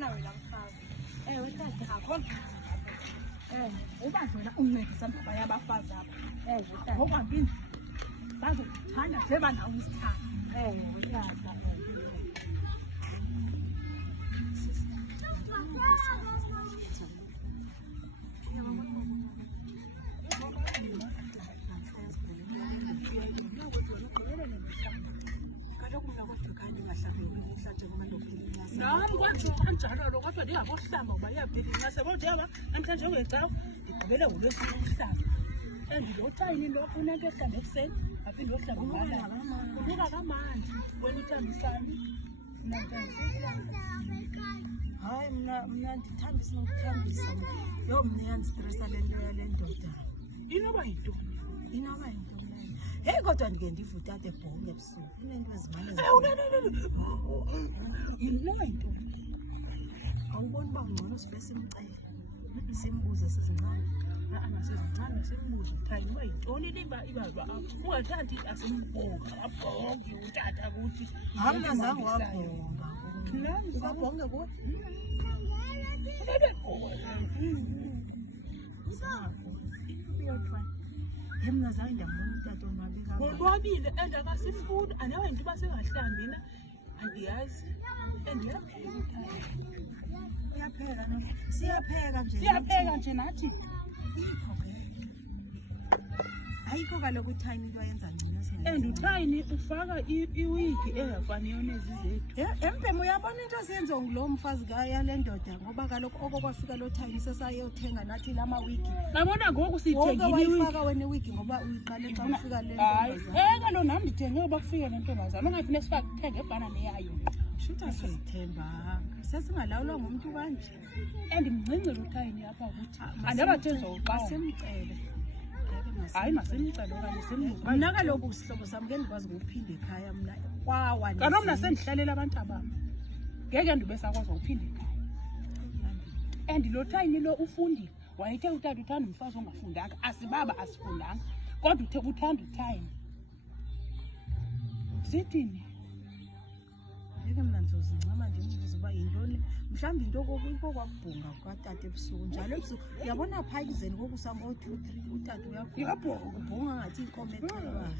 Uyabona wena mfazi. Tata akho ngithi. Uba wena uncedisa baba yabafazi apha. Tata. Ngokwambini. Bazokuthanda nje banawo isithanda. Tata. Nami kwathi kanjalo lo kodwa ndingabohlamba ngoba iyaphela incasa kodwa yaba namhlanje ngecawa ndigqibele ngolwesine uhlamba endilotayini lo unento ehlamba ekuseni aphinde ohlamba ngalala kunuka kamandi wena uthambisana hayi mina ndithambisa nokuthambisa yo mna yandistressa le nto yale ndoda inoba yintoni hey kodwa ndike ndivuta ade bhonge ebusuku inento ezimane inoba yintoni awuboni uba ngcono sive simcele simbuze sizincane asizincane simbuze hayi noba yintoni ibalwa apho ungathandi asimbhonga abhonge utata kuthi hayi mna zange wabhonga ukabhonge kuwe mna zange ndambona utata onwabi konwabile and akasifuni anawe yinto uba sengahlambi na andiyazi and siyapheka nje nathi ayikho kaloku utime into ayenza ngcono and utayini ufaka iwigi engafaniyo nezi zethu empem uyabona into siyenziwa ngulo mfazi yale ndoda ngoba kaloku oko kwafika lo time sesayothenga nathi la mawigi babona ngoku siyithengile wayifaka wena iwigi ngoba uyiqale xa ufika le ntombazana kalo nam ndithenge uba kufike le ntombazana ongathi sifake kuthenge ebhanane yayo shuta sizithembanga sesingalawulwa ngumntu kanje andimncinci utayini apha ukuthi andabathenjwa uqawa simcele hayi masimcele okanye simbuze mna kaloku sihlobo sam ke ndikwazi ngokuphinde ekhaya mna kwawa kaloku mna sendihlalela abantu abam ngeke ndibe sakwazi ukuphinde ekhaya and lo tayini lo ufundile wayethe utata uthanda umfazi ongafundanga asibaba asifundanga kodwa uthanda utayini sithini ngeke mna ndizozincama ndimbuze uba yintoni mhlawumbi into kokwakubhunga kukatata ebusuku njalo ebusuku uyabona phaa ekuzeni kokusango-2 3 utata uyabhunga ngathi inkomo ecelwayo